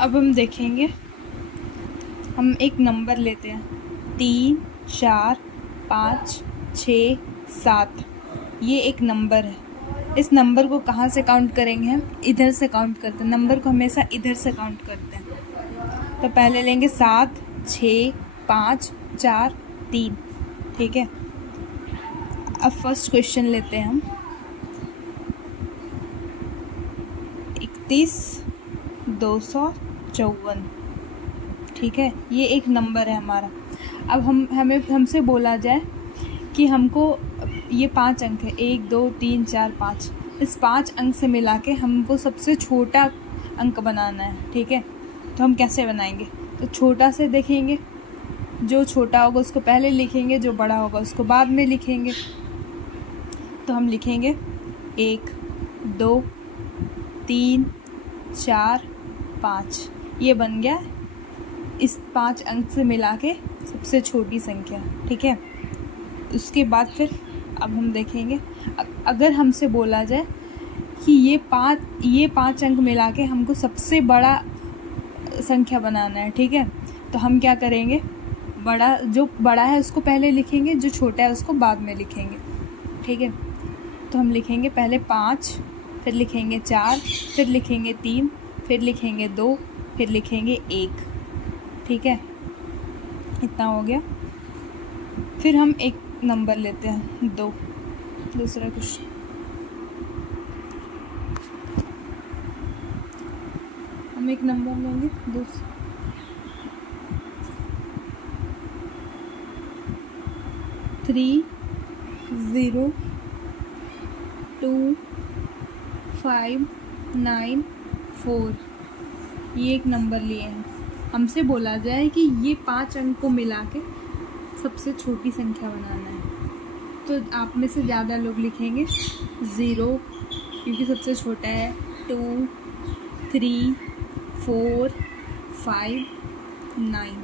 अब हम देखेंगे, हम एक नंबर लेते हैं 3, 4, 5, 6, 7। ये एक नंबर है। इस नंबर को कहाँ से काउंट करेंगे? हम इधर से काउंट करते हैं। नंबर को हमेशा इधर से काउंट करते हैं। तो पहले लेंगे 7, 6, 5, 4, 3। ठीक है। अब फर्स्ट क्वेश्चन लेते हैं हम 31,254। ठीक है, ये एक नंबर है हमारा। अब हमसे बोला जाए कि हमको ये 5 अंक है, 1, 2, 3, 4, 5। इस 5 अंक से मिला के हमको सबसे छोटा अंक बनाना है। ठीक है, तो हम कैसे बनाएंगे? तो छोटा से देखेंगे, जो छोटा होगा उसको पहले लिखेंगे, जो बड़ा होगा उसको बाद में लिखेंगे। तो हम लिखेंगे 1, 2, 3, 4, 5। ये बन गया इस 5 अंक से मिला के सबसे छोटी संख्या। ठीक है, उसके बाद फिर अब हम देखेंगे, अगर हमसे बोला जाए कि ये 5 अंक मिला के हमको सबसे बड़ा संख्या बनाना है। ठीक है, तो हम क्या करेंगे? जो बड़ा है उसको पहले लिखेंगे, जो छोटा है उसको बाद में लिखेंगे। ठीक है, तो हम लिखेंगे पहले 5, फिर लिखेंगे 4, फिर लिखेंगे 3, फिर लिखेंगे 2, फिर लिखेंगे 1। ठीक है, इतना हो गया। फिर हम एक नंबर लेते हैं 2, दूसरा क्वेश्चन। हम एक नंबर लेंगे 3,0,2,5,9,4। ये एक नंबर लिए हैं। हमसे बोला जाए कि ये 5 अंक को मिला के सबसे छोटी संख्या बनाना है। तो आप में से ज़्यादा लोग लिखेंगे 0, क्योंकि सबसे छोटा है, 2, 3, 4, 5, 9।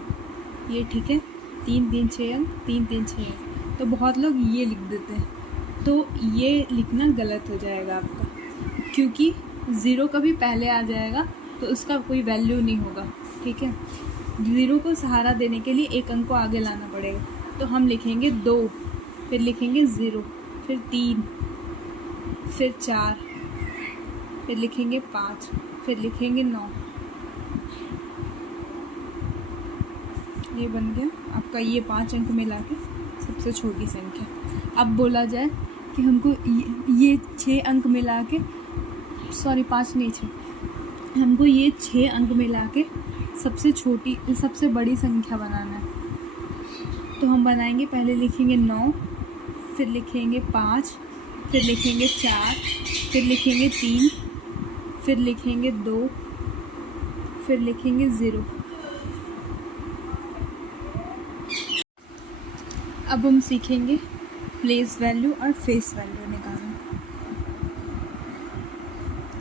ये ठीक है, 3, 3, 6 अंक, 3, 3, 6 अंक। तो बहुत लोग ये लिख देते हैं, तो ये लिखना गलत हो जाएगा आपका, क्योंकि 0 कभी पहले आ जाएगा तो उसका कोई वैल्यू नहीं होगा। ठीक है, 0 को सहारा देने के लिए एक अंक को आगे लाना पड़ेगा। तो हम लिखेंगे 2, फिर लिखेंगे 0, फिर 3, फिर 4, फिर लिखेंगे 5, फिर लिखेंगे 9। ये बन गया आपका ये 5 अंक मिला के सबसे छोटी संख्या। अब बोला जाए कि हमको ये 6 अंक मिला के, सॉरी 5 नहीं 6, हमको ये 6 अंक मिला के सबसे बड़ी संख्या बनाना है। तो हम बनाएंगे, पहले लिखेंगे 9, फिर लिखेंगे 5, फिर लिखेंगे 4, फिर लिखेंगे 3, फिर लिखेंगे 2, फिर लिखेंगे 0। अब हम सीखेंगे प्लेस वैल्यू और फेस वैल्यू निकालना।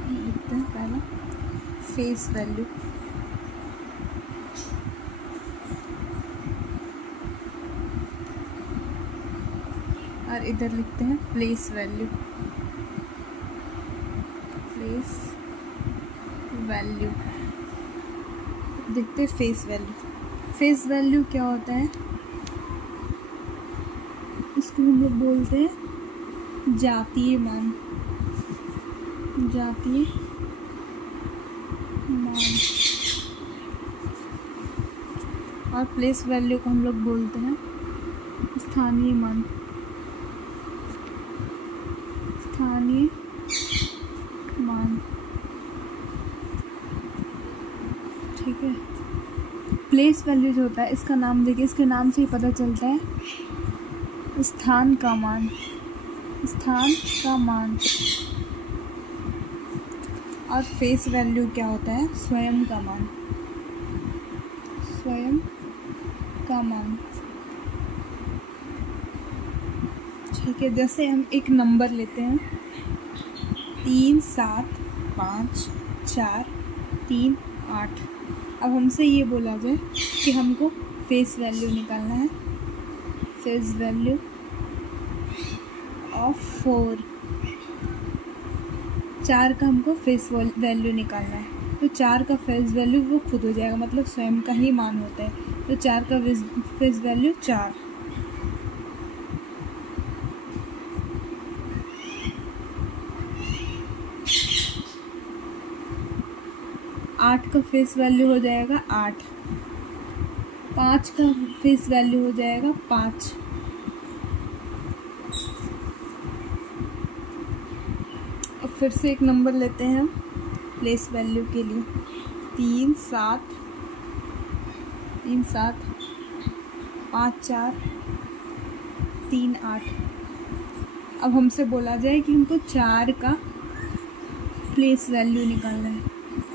लिखते हैं पहला फेस वैल्यू। और इधर लिखते हैं प्लेस वैल्यू। प्लेस वैल्यू देखते हैं फेस वैल्यू। फेस वैल्यू क्या होता है? इसको हम लोग बोलते हैं जातीय मान। जातीय मान। और प्लेस वैल्यू को हम लोग बोलते हैं स्थानीय मान। स्थानीय मान। ठीक है, प्लेस वैल्यू जो होता है, इसका नाम देखिए, इसके नाम से ही पता चलता है स्थान का मान। स्थान का मान। और फेस वैल्यू क्या होता है? स्वयं का मान। स्वयं का मान। ठीक है, जैसे हम एक नंबर लेते हैं 3, 7, 5, 4, 3, 8। अब हमसे ये बोला जाए कि हमको फेस वैल्यू निकालना है। Face value of 4। 4 का हमको फेस वैल्यू निकालना है। तो तो 4 का फेस वैल्यू वो खुद हो जाएगा, मतलब स्वयं का ही मान होता है। तो 4 का फेस वैल्यू 4। आठ का फेस वैल्यू हो जाएगा 8। 5 का फेस वैल्यू हो जाएगा 5। अब फिर से एक नंबर लेते हैं हम प्लेस वैल्यू के लिए। 3 7 5 4 3 8। अब हमसे बोला जाए कि हमको 4 का प्लेस वैल्यू निकालना है,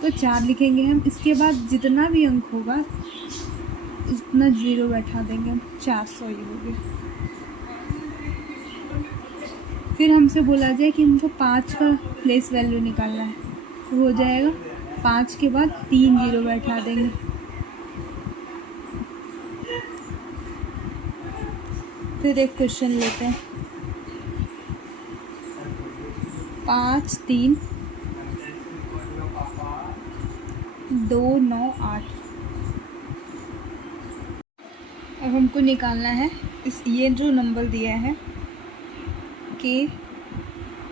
तो 4 लिखेंगे हम। इसके बाद जितना भी अंक होगा उतना 0 बैठा देंगे हम। 400 ही हो गया। फिर हमसे बोला जाए कि हमको 5 का प्लेस वैल्यू निकालना है, तो हो जाएगा 5 के बाद 3 0 बैठा देंगे। फिर एक क्वेश्चन लेते हैं। 5 3 2 9 8। अब हमको निकालना है ये जो नंबर दिया है के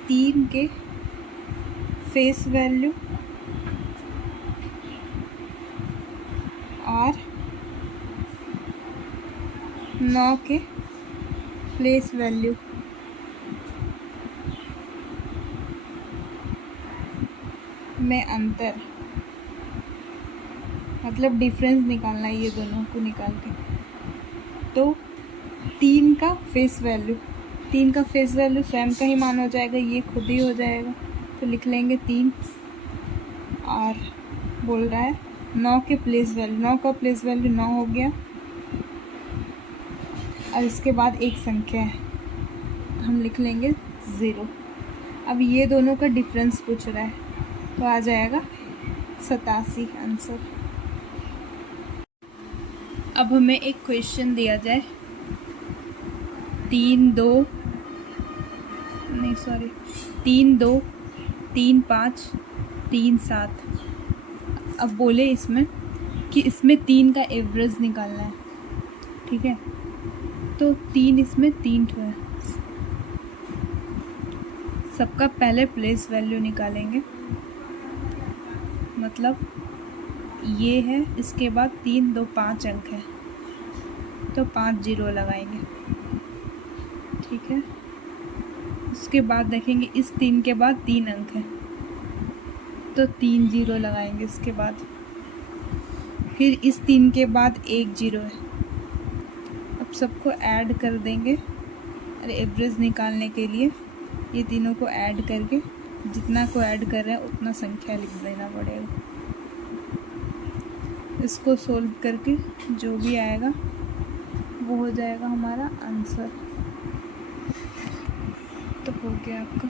3 के फेस वैल्यू और 9 के प्लेस वैल्यू। में अंतर, मतलब डिफरेंस निकालना है ये दोनों को निकाल के। तो 3 का फेस वैल्यू, 3 का फेस वैल्यू स्वयं का ही मान हो जाएगा, ये खुद ही हो जाएगा। तो लिख लेंगे 3। और बोल रहा है 9 के प्लेस वैल्यू, 9 का प्लेस वैल्यू 9 हो गया। और इसके बाद एक संख्या है, हम लिख लेंगे 0। अब ये दोनों का डिफरेंस पूछ रहा है, तो आ जाएगा 87 आंसर। अब हमें एक क्वेश्चन दिया जाए 3 2 3 5 3 7। अब बोले इसमें कि इसमें 3 का एवरेज निकालना है, ठीक है। तो 3 इसमें 3 ठो है, सबका पहले प्लेस वैल्यू निकालेंगे, मतलब ये है। इसके बाद 3 2 5 अंक है, तो 5 0 लगाएंगे, ठीक है। उसके बाद देखेंगे इस 3 के बाद 3 अंक है, तो 3 0 लगाएंगे। इसके बाद फिर इस 3 के बाद 1 0 है। अब सबको ऐड कर देंगे, और एवरेज निकालने के लिए ये तीनों को ऐड करके जितना को ऐड कर रहे हैं उतना संख्या लिख देना पड़ेगा। इसको सोल्व करके जो भी आएगा वो हो जाएगा हमारा आंसर। तो हो गया आपका।